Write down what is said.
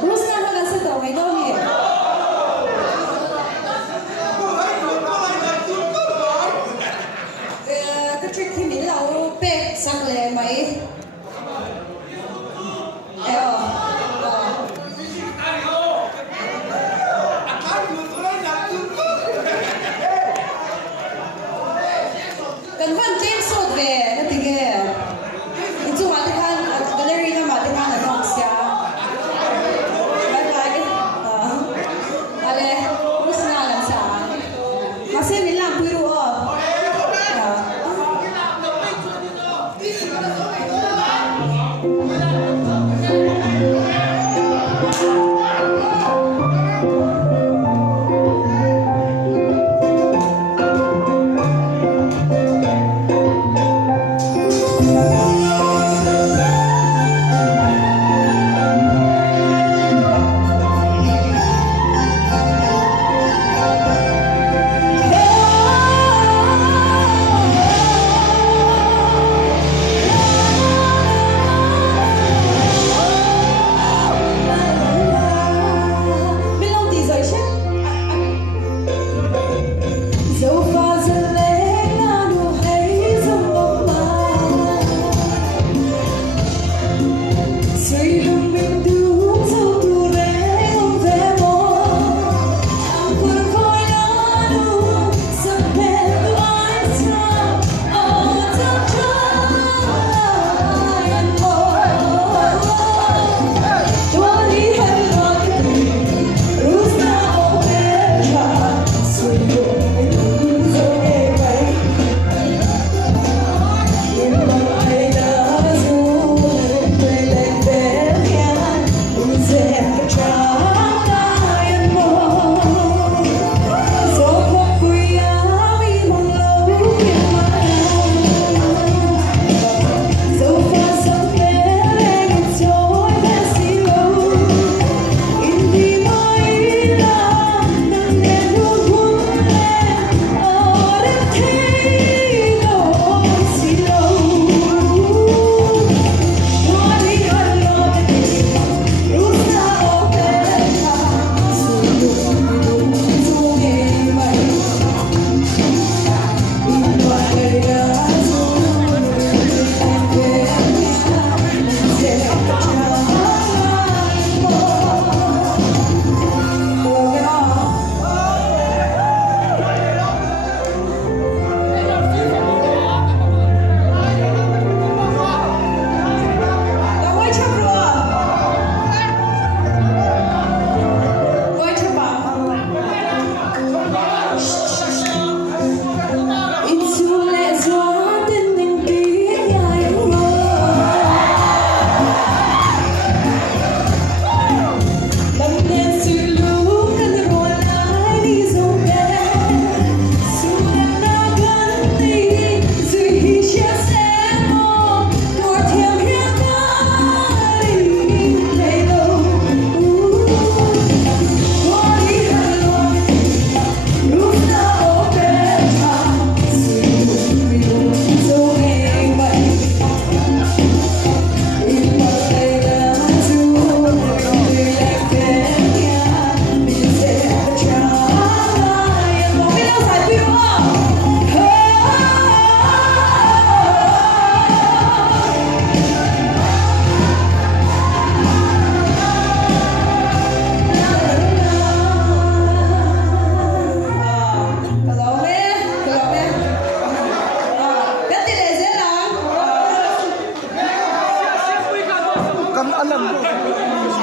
Bruce na magasa to, may dohi. Cái trick thì mình là bếp sắc lệ mấy. Cần phân trên sốt về, nó thì ghê. Mình chung mà gallery na mà thì là nó xia. Bye bye. Ale, Bruce na lang sa. Kasi mình làm quy đồ. Alam mo.